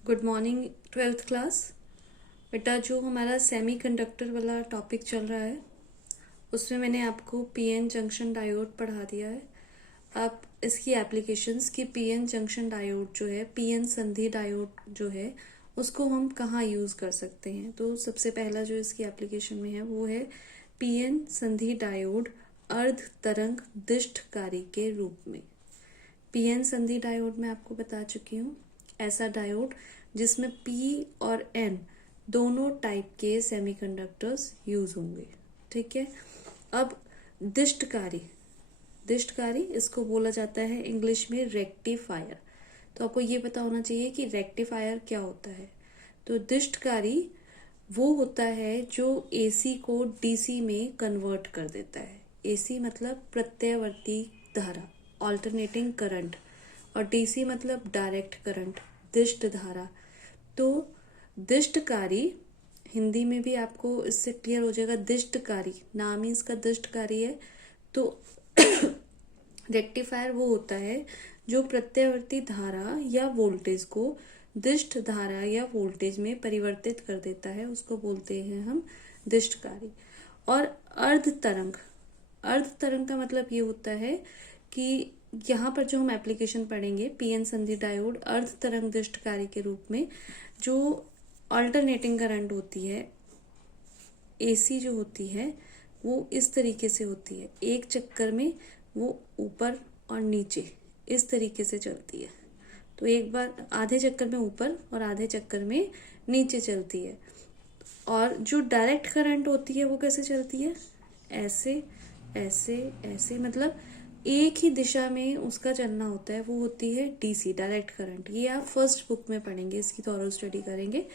Good morning twelfth class. बेटा, जो हमारा सेमी कंडक्टर वाला टॉपिक चल रहा है उसमें मैंने आपको पीएन जंक्शन डायोड पढ़ा दिया है। अब इसकी एप्लीकेशंस की पीएन जंक्शन डायोड जो है, पीएन संधि डायोड जो है, उसको हम कहाँ यूज़ कर सकते हैं। तो सबसे पहला जो इसकी एप्लीकेशन में है वो है पीएन संधि डायोड अर्ध तरंग दिष्टकारी के रूप में। पीएन संधि डायोड मैं आपको बता चुकी हूँ, ऐसा डायोड जिसमें पी और एन दोनों टाइप के सेमीकंडक्टर्स यूज होंगे। ठीक है। अब दिष्टकारी, दिष्टकारी इसको बोला जाता है इंग्लिश में रेक्टिफायर। तो आपको ये पता होना चाहिए कि रेक्टिफायर क्या होता है। तो दिष्टकारी वो होता है जो एसी को डीसी में कन्वर्ट कर देता है। एसी मतलब प्रत्यावर्ती धारा, ऑल्टरनेटिंग करंट, और डीसी मतलब डायरेक्ट करंट, दिष्ट धारा। तो दिष्टकारी हिंदी में भी आपको इससे क्लियर हो जाएगा। दिष्टकारी नाम ही इसका दिष्टकारी है। तो रेक्टिफायर वो होता है जो प्रत्यावर्ती धारा या वोल्टेज को दिष्ट धारा या वोल्टेज में परिवर्तित कर देता है, उसको बोलते हैं हम दिष्टकारी। और अर्ध तरंग, अर्ध तरंग का मतलब ये होता है कि यहाँ पर जो हम एप्लीकेशन पढ़ेंगे पीएन संधि डायोड अर्ध तरंग दिष्टकारी के रूप में, जो अल्टरनेटिंग करंट होती है, एसी जो होती है वो इस तरीके से होती है, एक चक्कर में वो ऊपर और नीचे इस तरीके से चलती है। तो एक बार आधे चक्कर में ऊपर और आधे चक्कर में नीचे चलती है। और जो डायरेक्ट करंट होती है वो कैसे चलती है, ऐसे ऐसे ऐसे, मतलब एक ही दिशा में उसका चलना होता है, वो होती है डीसी, डायरेक्ट करंट। ये आप फर्स्ट बुक में पढ़ेंगे, इसकी थॉरो स्टडी करेंगे।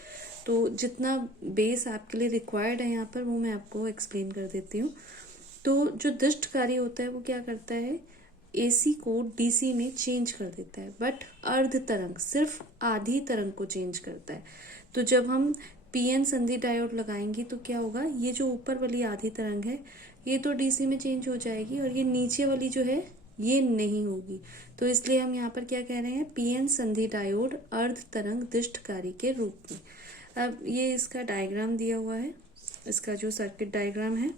तो जितना बेस आपके लिए रिक्वायर्ड है यहाँ पर वो मैं आपको एक्सप्लेन कर देती हूँ। तो जो दिष्टकारी होता है वो क्या करता है, एसी को डीसी में चेंज कर देता है, बट अर्ध तरंग सिर्फ आधी तरंग को चेंज करता है। तो जब हम पीएन संधि डायोड लगाएंगे तो क्या होगा, ये जो ऊपर वाली आधी तरंग है ये तो डीसी में चेंज हो जाएगी और ये नीचे वाली जो है ये नहीं होगी। तो इसलिए हम यहाँ पर क्या कह रहे हैं, पीएन संधि डायोड अर्ध तरंग दिष्टकारी के रूप में। अब ये इसका डायग्राम दिया हुआ है, इसका जो सर्किट डायग्राम है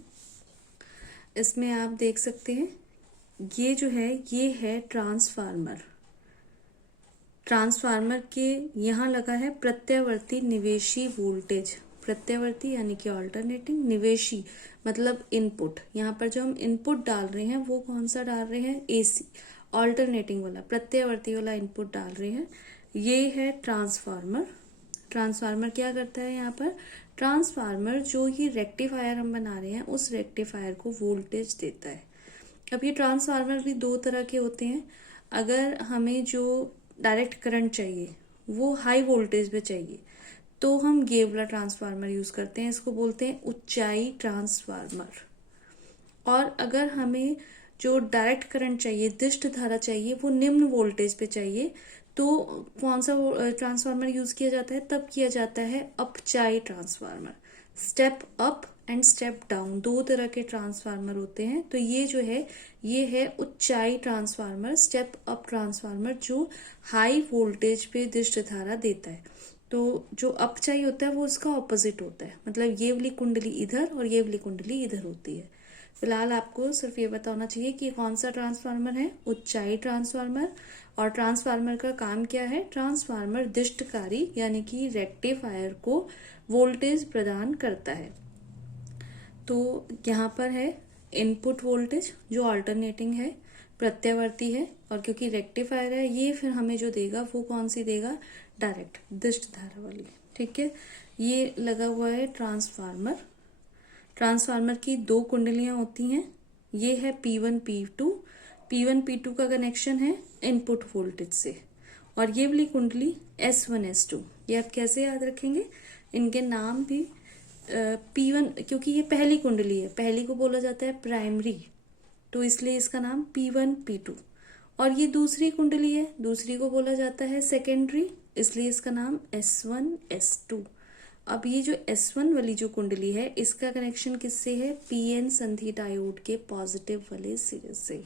इसमें आप देख सकते हैं, ये जो है ये है ट्रांसफार्मर। ट्रांसफार्मर के यहाँ लगा है प्रत्यावर्ती निवेशी वोल्टेज। प्रत्यावर्ती यानी कि अल्टरनेटिंग, निवेशी मतलब इनपुट। यहाँ पर जो हम इनपुट डाल रहे हैं वो कौन सा डाल रहे हैं, एसी, अल्टरनेटिंग वाला, प्रत्यावर्ती वाला इनपुट डाल रहे हैं। ये है ट्रांसफार्मर। ट्रांसफार्मर क्या करता है, यहाँ पर ट्रांसफार्मर जो ही रेक्टिफायर हम बना रहे हैं उस रेक्टिफायर को वोल्टेज देता है। अब ये ट्रांसफार्मर भी दो तरह के होते हैं। अगर हमें जो डायरेक्ट करंट चाहिए वो हाई वोल्टेज पे चाहिए तो हम ये वाला ट्रांसफार्मर यूज करते हैं, इसको बोलते हैं ऊंचाई ट्रांसफार्मर। और अगर हमें जो डायरेक्ट करंट चाहिए, दिष्ट धारा चाहिए, वो निम्न वोल्टेज पे चाहिए, तो कौन सा ट्रांसफार्मर यूज किया जाता है, तब किया जाता है अपचाई transformer. Step up and step down, दो तरह के ट्रांसफार्मर होते हैं। तो ये जो है ये है ऊंचाई ट्रांसफार्मर, स्टेप अप ट्रांसफार्मर, जो हाई वोल्टेज पे दिष्ट धारा देता है। तो जो अपचाई होता है वो इसका ऑपोजिट होता है, मतलब ये वाली कुंडली इधर और ये वाली कुंडली इधर होती है। फिलहाल आपको सिर्फ ये पता होना चाहिए कि कौन सा ट्रांसफार्मर है, ऊंचाई ट्रांसफार्मर। और ट्रांसफार्मर का काम क्या है, ट्रांसफार्मर दिष्टकारी यानी कि रेक्टिफायर को वोल्टेज प्रदान करता है। तो यहाँ पर है इनपुट वोल्टेज जो अल्टरनेटिंग है, प्रत्यावर्ती है, और क्योंकि रेक्टिफायर है ये फिर हमें जो देगा वो कौन सी देगा, डायरेक्ट दिष्ट धारा वाली। ठीक है। ये लगा हुआ है ट्रांसफार्मर। ट्रांसफार्मर की दो कुंडलियां होती हैं, ये है P1 P2। P1 P2 का कनेक्शन है इनपुट वोल्टेज से, और ये वाली कुंडली S1 S2। ये आप कैसे याद रखेंगे, इनके नाम भी P1, क्योंकि ये पहली कुंडली है, पहली को बोला जाता है प्राइमरी, तो इसलिए इसका नाम P1 P2। और ये दूसरी कुंडली है, दूसरी को बोला जाता है सेकेंडरी, इसलिए इसका नाम S1 S2। अब ये जो S1 वाली जो कुंडली है इसका कनेक्शन किससे है, पीएन संधि डायोड के पॉजिटिव वाले सिरे से।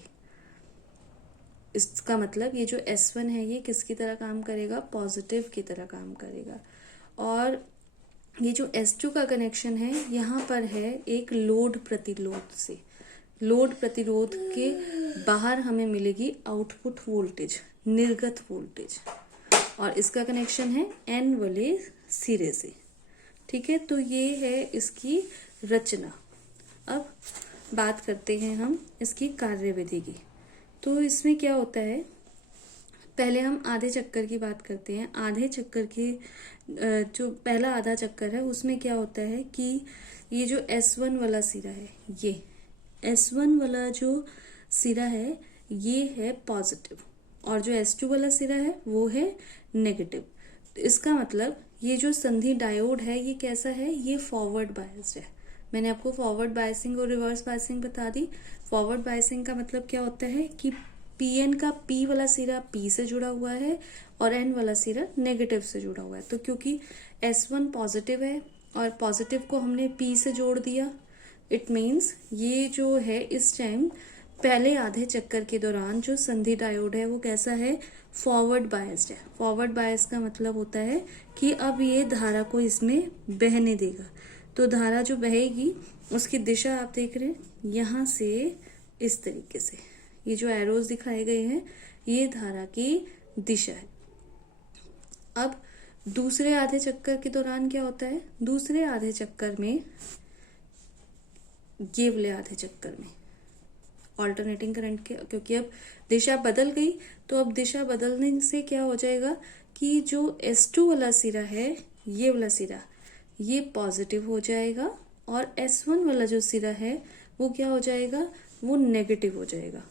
इसका मतलब ये जो S1 है ये किसकी तरह काम करेगा, पॉजिटिव की तरह काम करेगा। और ये जो S2 का कनेक्शन है यहाँ पर है एक लोड प्रतिरोध से, लोड प्रतिरोध के बाहर हमें मिलेगी आउटपुट वोल्टेज, निर्गत वोल्टेज, और इसका कनेक्शन है N वाले सिरे से। ठीक है, तो ये है इसकी रचना। अब बात करते हैं हम इसकी कार्यविधि की। तो इसमें क्या होता है, पहले हम आधे चक्कर की बात करते हैं। आधे चक्कर के जो पहला आधा चक्कर है उसमें क्या होता है कि ये जो S1 वाला सिरा है, ये S1 वाला जो सिरा है ये है पॉजिटिव, और जो S2 वाला सिरा है वो है नेगेटिव। तो इसका मतलब ये जो संधि डायोड है ये कैसा है, ये फॉरवर्ड बायस्ड है। मैंने आपको फॉरवर्ड बायसिंग और रिवर्स बायसिंग बता दी। फॉरवर्ड बायसिंग का मतलब क्या होता है कि Pn का P वाला सिरा P से जुड़ा हुआ है और N वाला सिरा नेगेटिव से जुड़ा हुआ है। तो क्योंकि S1 पॉजिटिव है और पॉजिटिव को हमने P से जोड़ दिया, इट मीन्स ये जो है इस टाइम पहले आधे चक्कर के दौरान जो संधि डायोड है वो कैसा है, फॉरवर्ड बायस्ड है। फॉरवर्ड बायस का मतलब होता है कि अब ये धारा को इसमें बहने देगा। तो धारा जो बहेगी उसकी दिशा आप देख रहे हैं यहाँ से इस तरीके से, ये जो एरोज दिखाए गए हैं ये धारा की दिशा है। अब दूसरे आधे चक्कर के दौरान क्या होता है, दूसरे आधे चक्कर में, ये वाले आधे चक्कर में ऑल्टरनेटिंग करंट के, क्योंकि अब दिशा बदल गई तो अब दिशा बदलने से क्या हो जाएगा कि जो S2 वाला सिरा है, ये वाला सिरा ये पॉजिटिव हो जाएगा और S1 वाला जो सिरा है वो क्या हो जाएगा, वो नेगेटिव हो जाएगा।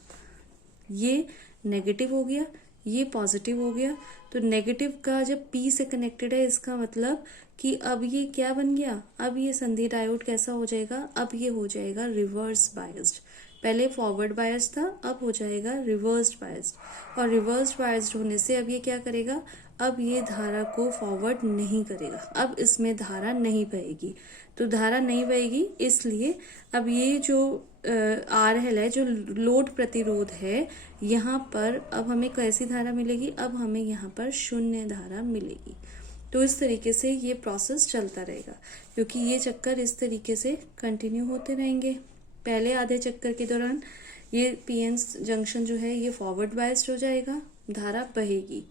ये नेगेटिव हो गया, ये पॉजिटिव हो गया। तो नेगेटिव का जब P से कनेक्टेड है इसका मतलब कि अब ये क्या बन गया, अब ये संधि डायोड कैसा हो जाएगा, अब ये हो जाएगा रिवर्स बायस्ड। पहले फॉरवर्ड बायस्ड था, अब हो जाएगा रिवर्स्ड बायस्ड। और रिवर्स्ड बायस्ड होने से अब ये क्या करेगा, अब ये धारा को फॉरवर्ड नहीं करेगा, अब इसमें धारा नहीं बहेगी। तो धारा नहीं बहेगी इसलिए अब ये जो RL है, जो लोड प्रतिरोध है, यहाँ पर अब हमें कैसी धारा मिलेगी, अब हमें यहाँ पर शून्य धारा मिलेगी। तो इस तरीके से ये प्रोसेस चलता रहेगा, क्योंकि ये चक्कर इस तरीके से कंटिन्यू होते रहेंगे। पहले आधे चक्कर के दौरान ये PN जंक्शन जो है ये फॉरवर्ड बायस्ड हो जाएगा, धारा बहेगी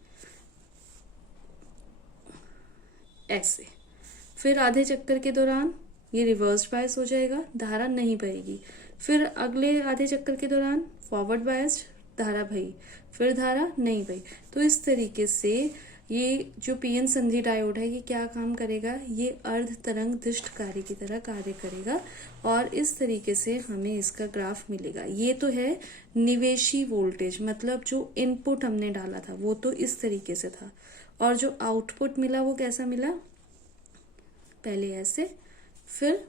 ऐसे। फिर आधे चक्कर के दौरान ये रिवर्स बायस हो जाएगा, धारा नहीं बहेगी। फिर अगले आधे चक्कर के दौरान फॉरवर्ड बायस्ड, धारा बही, फिर धारा नहीं बही। तो इस तरीके से ये जो PN संधि डायोड है ये क्या काम करेगा, ये अर्ध तरंग दृष्टकारी की तरह कार्य करेगा और इस तरीके से हमें इसका ग्राफ मिलेगा। ये तो है निवेशी वोल्टेज, मतलब जो इनपुट हमने डाला था वो तो इस तरीके से था, और जो आउटपुट मिला वो कैसा मिला, पहले ऐसे, फिर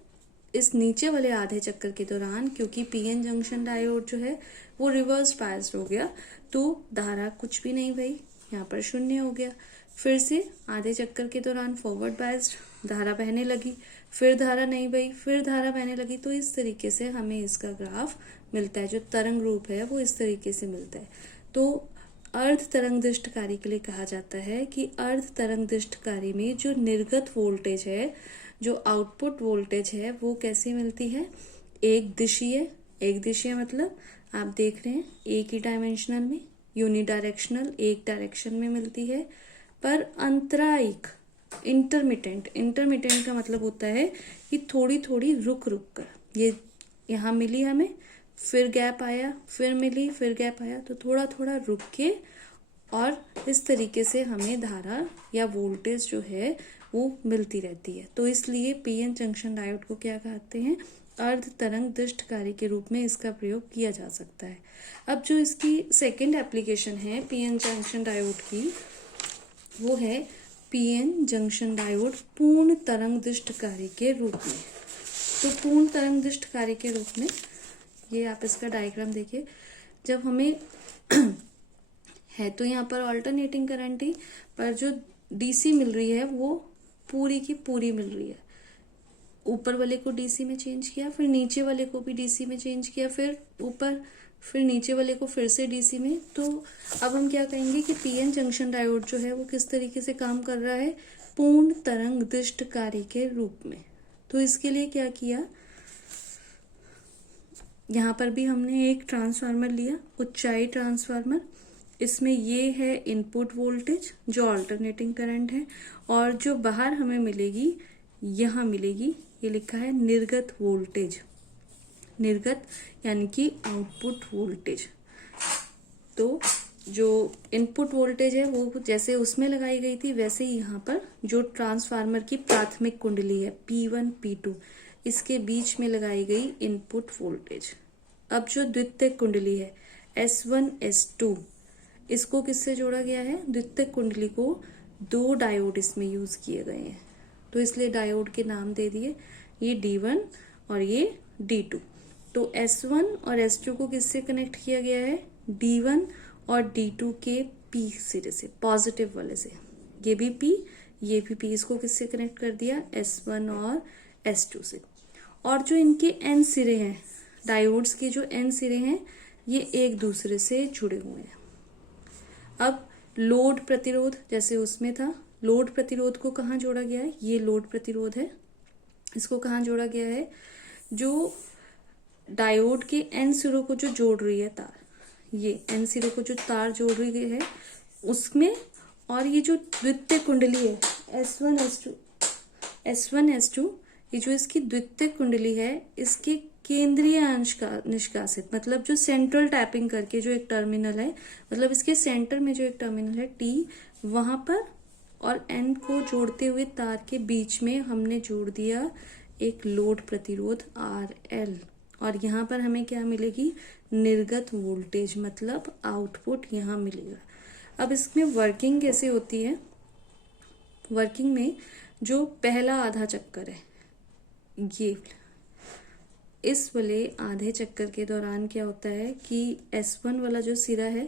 इस नीचे वाले आधे चक्कर के दौरान क्योंकि PN जंक्शन डायोड जो है वो रिवर्स बायस्ड हो गया तो धारा कुछ भी नहीं बही, यहाँ पर शून्य हो गया। फिर से आधे चक्कर के दौरान फॉरवर्ड बायस्ड, धारा बहने लगी, फिर धारा नहीं बही, फिर धारा बहने लगी। तो इस तरीके से हमें इसका ग्राफ मिलता है, जो तरंग रूप है वो इस तरीके से मिलता है। तो अर्ध तरंग दृष्टकारी के लिए कहा जाता है कि अर्ध तरंग दृष्टकारी में जो निर्गत वोल्टेज है, जो आउटपुट वोल्टेज है, वो कैसी मिलती है, एक दिशीय। एक दिशीय मतलब आप देख रहे हैं एक ही डायमेंशनल में, यूनिडायरेक्शनल एक डायरेक्शन में मिलती है, पर अंतरायिक इंटरमिटेंट। इंटरमिटेंट का मतलब होता है कि थोड़ी थोड़ी रुक रुक कर, ये यहाँ मिली हमें, फिर गैप आया, फिर मिली, फिर गैप आया, तो थोड़ा थोड़ा रुक के, और इस तरीके से हमें धारा या वोल्टेज जो है वो मिलती रहती है। तो इसलिए PN जंक्शन डायोड को क्या कहते हैं, अर्ध तरंग दृष्टकारी के रूप में इसका प्रयोग किया जा सकता है। अब जो इसकी सेकंड एप्लीकेशन है PN जंक्शन डायोड की, वो है PN जंक्शन डायोड पूर्ण तरंग दृष्टकारी के रूप में। तो पूर्ण तरंग दृष्टकारी के रूप में, ये आप इसका डायग्राम देखिए, जब हमें है तो यहाँ पर ऑल्टरनेटिंग करंट ही, पर जो DC मिल रही है वो पूरी की पूरी मिल रही है। ऊपर वाले को DC में चेंज किया, फिर नीचे वाले को भी DC में चेंज किया, फिर ऊपर फिर नीचे वाले को फिर से डीसी में। तो अब हम क्या कहेंगे कि पीएन जंक्शन डायोड जो है वो किस तरीके से काम कर रहा है, पूर्ण तरंग दृष्टकारी के रूप में। तो इसके लिए क्या किया, यहाँ पर भी हमने एक ट्रांसफार्मर लिया, ऊंचाई ट्रांसफार्मर। इसमें ये है इनपुट वोल्टेज जो अल्टरनेटिंग करंट है, और जो बाहर हमें मिलेगी, यहाँ मिलेगी, ये लिखा है निर्गत वोल्टेज। निर्गत यानी कि आउटपुट वोल्टेज। तो जो इनपुट वोल्टेज है वो जैसे उसमें लगाई गई थी, वैसे ही यहाँ पर जो ट्रांसफार्मर की प्राथमिक कुंडली है P1 P2, इसके बीच में लगाई गई इनपुट वोल्टेज। अब जो द्वितीयक कुंडली है S1 S2, इसको किससे जोड़ा गया है, द्वितीयक कुंडली को 2 डायोड इसमें यूज किए गए हैं, तो इसलिए डायोड के नाम दे दिए, ये D1 और ये D2। तो S1 और S2 को किससे कनेक्ट किया गया है, D1 और D2 के P सिरे से, पॉजिटिव वाले से। ये भी P, ये भी P, इसको किससे कनेक्ट कर दिया, S1 और S2 से। और जो इनके N सिरे हैं, डायोड्स के जो N सिरे हैं, ये एक दूसरे से जुड़े हुए हैं। अब लोड प्रतिरोध जैसे उसमें था, लोड प्रतिरोध को कहाँ जोड़ा गया है, ये लोड प्रतिरोध है, इसको कहाँ जोड़ा गया है, जो डायोड के N सिरों को जो जोड़ रही है तार, ये N सिरों को जो तार जोड़ रही है उसमें, और ये जो द्वितीय कुंडली है S1 S2, ये जो इसकी द्वितीय कुंडली है, इसके केंद्रीय अंश का निष्कासित, मतलब जो सेंट्रल टैपिंग करके जो एक टर्मिनल है, मतलब इसके सेंटर में जो एक टर्मिनल है T, वहां पर और N को जोड़ते हुए तार के बीच में हमने जोड़ दिया एक लोड प्रतिरोध RL, और यहाँ पर हमें क्या मिलेगी, निर्गत वोल्टेज, मतलब आउटपुट यहाँ मिलेगा। अब इसमें वर्किंग कैसे होती है, वर्किंग में जो पहला आधा चक्कर है, ये इस वाले आधे चक्कर के दौरान क्या होता है कि S1 वाला जो सिरा है,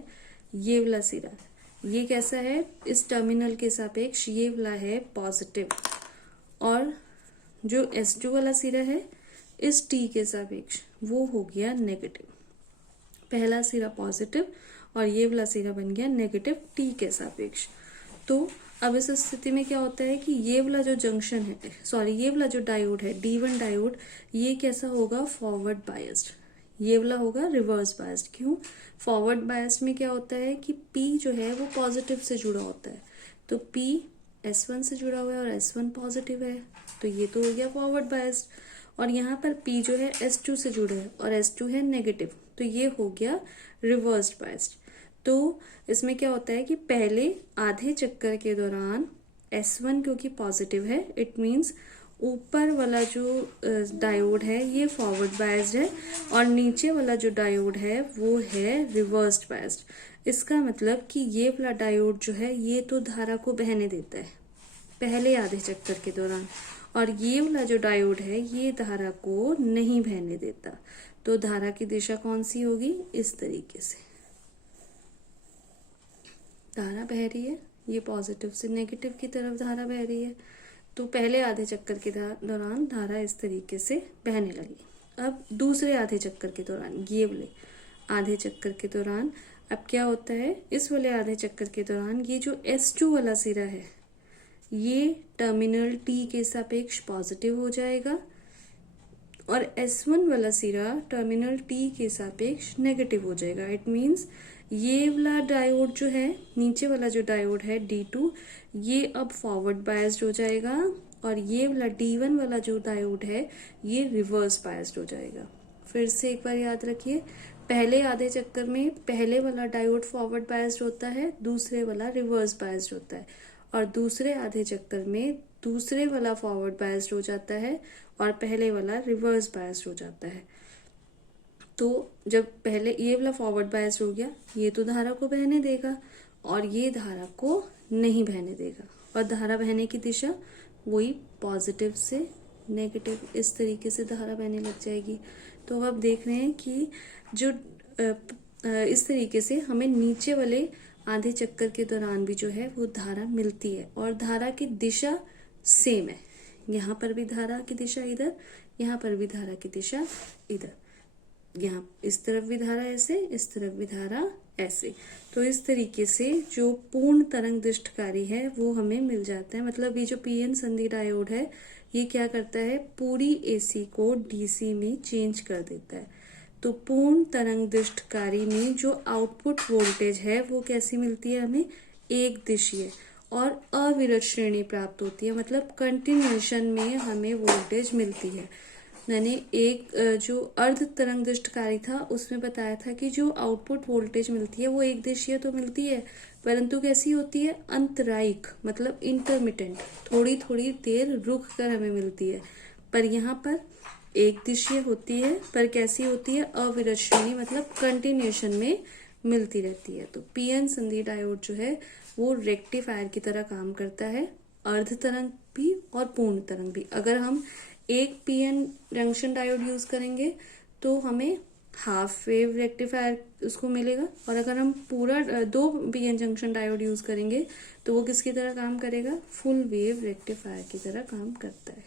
ये वाला सिरा, ये कैसा है, इस टर्मिनल के सापेक्ष ये वाला है पॉजिटिव, और जो S2 वाला सिरा है इस T के सापेक्ष वो हो गया नेगेटिव। पहला सिरा पॉजिटिव और ये वाला सिरा बन गया नेगेटिव T के सापेक्ष। तो अब इस स्थिति में क्या होता है कि ये वाला जो जंक्शन है, सॉरी, ये वाला जो डायोड है D1 डायोड, ये कैसा होगा, फॉरवर्ड बायस्ड, ये वाला होगा रिवर्स बायस्ड। क्यों, फॉरवर्ड बायस्ड में क्या होता है कि P जो है वो पॉजिटिव से जुड़ा होता है, तो P S1 से जुड़ा हुआ है और S1 पॉजिटिव है, तो ये तो हो गया फॉरवर्ड बायस्ड। और यहाँ पर P जो है S2 से जुड़ा है और S2 है नेगेटिव, तो ये हो गया रिवर्स्ड बायस्ड। तो इसमें क्या होता है कि पहले आधे चक्कर के दौरान S1 क्योंकि पॉजिटिव है, इट मीन्स ऊपर वाला जो डायोड है ये फॉरवर्ड बायस्ड है, और नीचे वाला जो डायोड है वो है रिवर्स्ड बायस्ड। इसका मतलब कि ये वाला डायोड जो है ये तो धारा को बहने देता है पहले आधे चक्कर के दौरान, और ये वाला जो डायोड है ये धारा को नहीं बहने देता। तो धारा की दिशा कौन सी होगी, इस तरीके से धारा बह रही है, ये पॉजिटिव से नेगेटिव की तरफ धारा बह रही है। तो पहले आधे चक्कर के दौरान धारा इस तरीके से बहने लगी। अब दूसरे आधे चक्कर के दौरान, ये वाले आधे चक्कर के दौरान अब क्या होता है, इस वाले आधे चक्कर के दौरान ये जो S2 वाला सिरा है ये टर्मिनल T के सापेक्ष पॉजिटिव हो जाएगा, और S1 वाला सिरा टर्मिनल T के सापेक्ष नेगेटिव हो जाएगा। इट मीन्स ये वाला डायोड जो है, नीचे वाला जो डायोड है D2, ये अब फॉरवर्ड बायस्ड हो जाएगा, और ये वाला D1 वाला जो डायोड है ये रिवर्स बायस्ड हो जाएगा। फिर से एक बार याद रखिए, पहले आधे चक्कर में पहले वाला डायोड फॉरवर्ड बायस्ड होता है, दूसरे वाला रिवर्स बायस्ड होता है, और दूसरे आधे चक्कर में दूसरे वाला फॉरवर्ड बायस्ड हो जाता है और पहले वाला रिवर्स बायस्ड हो जाता है। तो जब पहले ये वाला फॉरवर्ड बायस्ड हो गया, ये तो धारा को बहने देगा और ये धारा को नहीं बहने देगा, और धारा बहने की दिशा वही पॉजिटिव से नेगेटिव, इस तरीके से धारा बहने लग जाएगी। तो अब देख रहे हैं कि जो इस तरीके से हमें नीचे वाले आधे चक्कर के दौरान भी जो है वो धारा मिलती है, और धारा की दिशा सेम है, यहाँ पर भी धारा की दिशा इधर, यहाँ पर भी धारा की दिशा इधर। यहाँ इस तरफ भी धारा ऐसे, इस तरफ भी धारा ऐसे। तो इस तरीके से जो पूर्ण तरंग दृष्टकारी है वो हमें मिल जाता है। मतलब ये जो पीएन संधि डायोड है ये क्या करता है, पूरी एसी को डीसी में चेंज कर देता है। तो पूर्ण तरंग दृष्टकारी में जो आउटपुट वोल्टेज है वो कैसी मिलती है हमें, एक दिशीय और अविरत श्रेणी प्राप्त होती है। मतलब कंटिन्यूएशन में हमें वोल्टेज मिलती है। मैंने एक जो अर्ध तरंग दृष्टकारी था उसमें बताया था कि जो आउटपुट वोल्टेज मिलती है वो एक दिशीय तो मिलती है, परंतु कैसी होती है, अंतरायिक, मतलब इंटरमिटेंट, थोड़ी थोड़ी देर रुक कर हमें मिलती है। पर यहाँ पर एक दिशीय होती है, पर कैसी होती है, अविरत श्रेणी, मतलब कंटिन्यूएशन में मिलती रहती है। तो पीएन संधि डायोड जो है वो रेक्टिफायर की तरह काम करता है, अर्ध तरंग भी और पूर्ण तरंग भी। अगर हम एक पीएन जंक्शन डायोड यूज करेंगे तो हमें हाफ वेव रेक्टिफायर उसको मिलेगा, और अगर हम पूरा दो पीएन जंक्शन डायोड यूज करेंगे तो वो किसकी तरह काम करेगा, फुल वेव रेक्टिफायर की तरह काम करता है।